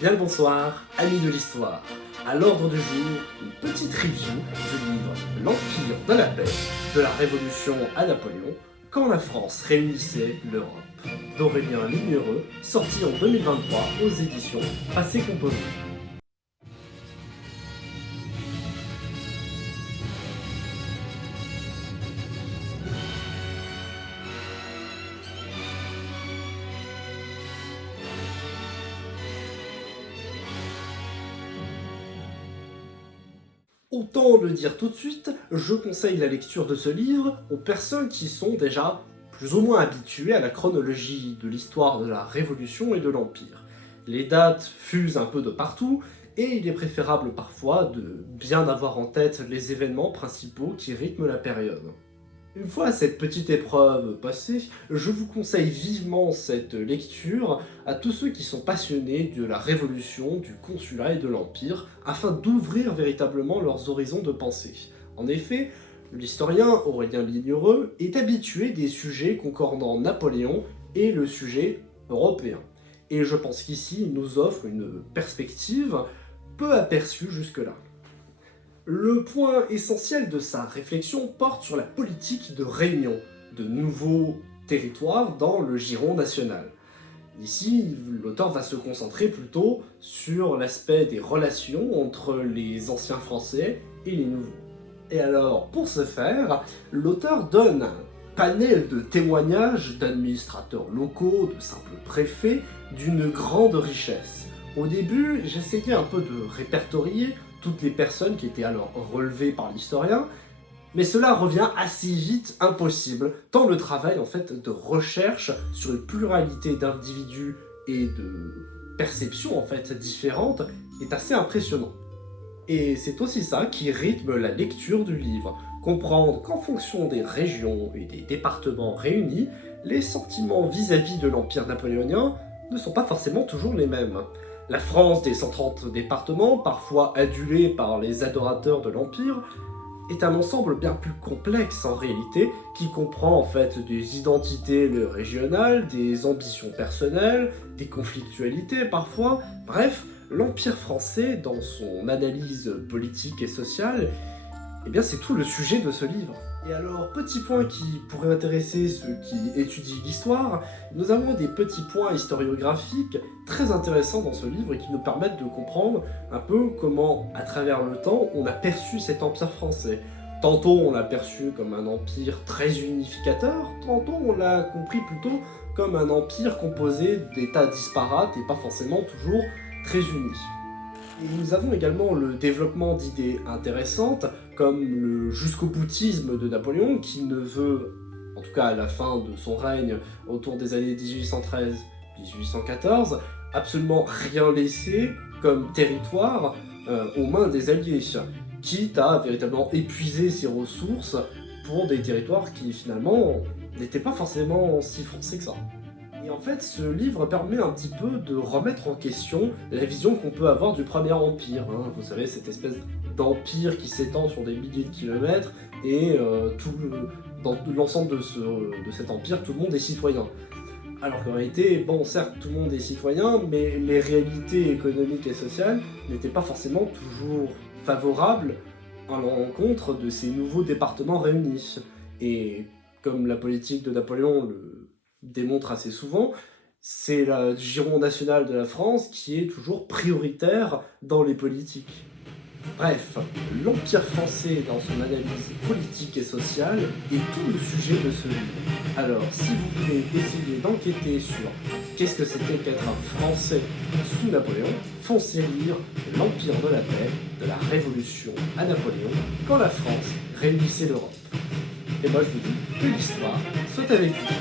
Bien le bonsoir, amis de l'histoire. À l'ordre du jour, une petite review du livre L'Empire de la paix, de la Révolution à Napoléon, quand la France réunissait l'Europe, d'Aurélien Lignereux, sorti en 2023 aux éditions Passé Composé. Autant le dire tout de suite, je conseille la lecture de ce livre aux personnes qui sont déjà plus ou moins habituées à la chronologie de l'histoire de la Révolution et de l'Empire. Les dates fusent un peu de partout, et il est préférable parfois de bien avoir en tête les événements principaux qui rythment la période. Une fois cette petite épreuve passée, je vous conseille vivement cette lecture à tous ceux qui sont passionnés de la Révolution, du Consulat et de l'Empire, afin d'ouvrir véritablement leurs horizons de pensée. En effet, l'historien Aurélien Lignereux est habitué des sujets concordant Napoléon et le sujet européen. Et je pense qu'ici, il nous offre une perspective peu aperçue jusque-là. Le point essentiel de sa réflexion porte sur la politique de réunion de nouveaux territoires dans le giron national. Ici, l'auteur va se concentrer plutôt sur l'aspect des relations entre les anciens Français et les nouveaux. Et alors, pour ce faire, l'auteur donne un panel de témoignages d'administrateurs locaux, de simples préfets, d'une grande richesse. Au début, j'essayais un peu de répertorier toutes les personnes qui étaient alors relevées par l'historien, mais cela revient assez vite impossible, tant le travail en fait de recherche sur une pluralité d'individus et de perceptions en fait différentes est assez impressionnant. Et c'est aussi ça qui rythme la lecture du livre, comprendre qu'en fonction des régions et des départements réunis, les sentiments vis-à-vis de l'Empire napoléonien ne sont pas forcément toujours les mêmes. La France des 130 départements, parfois adulée par les adorateurs de l'Empire, est un ensemble bien plus complexe en réalité, qui comprend en fait des identités régionales, des ambitions personnelles, des conflictualités parfois, bref, l'Empire français, dans son analyse politique et sociale, eh bien c'est tout le sujet de ce livre. Et alors, petit point qui pourrait intéresser ceux qui étudient l'histoire, nous avons des petits points historiographiques très intéressants dans ce livre et qui nous permettent de comprendre un peu comment, à travers le temps, on a perçu cet empire français. Tantôt on l'a perçu comme un empire très unificateur, tantôt on l'a compris plutôt comme un empire composé d'États disparates et pas forcément toujours très unis. Et nous avons également le développement d'idées intéressantes, comme le jusqu'au-boutisme de Napoléon, qui ne veut, en tout cas à la fin de son règne, autour des années 1813-1814, absolument rien laisser comme territoire aux mains des Alliés, quitte à véritablement épuiser ses ressources pour des territoires qui finalement n'étaient pas forcément si français que ça. Et en fait, ce livre permet un petit peu de remettre en question la vision qu'on peut avoir du Premier Empire. Hein. Vous savez, cette espèce d'empire qui s'étend sur des milliers de kilomètres, et dans l'ensemble de cet empire, tout le monde est citoyen. Alors qu'en réalité, bon, certes, tout le monde est citoyen, mais les réalités économiques et sociales n'étaient pas forcément toujours favorables à l'encontre de ces nouveaux départements réunis. Et comme la politique de Napoléon le démontre assez souvent, c'est le giron national de la France qui est toujours prioritaire dans les politiques. Bref, l'Empire français dans son analyse politique et sociale est tout le sujet de ce livre. Alors, si vous voulez essayer d'enquêter sur qu'est-ce que c'était qu'être un Français sous Napoléon, foncez lire L'Empire de la paix, de la Révolution à Napoléon, quand la France réunissait l'Europe. Et moi je vous dis que l'histoire soit avec vous.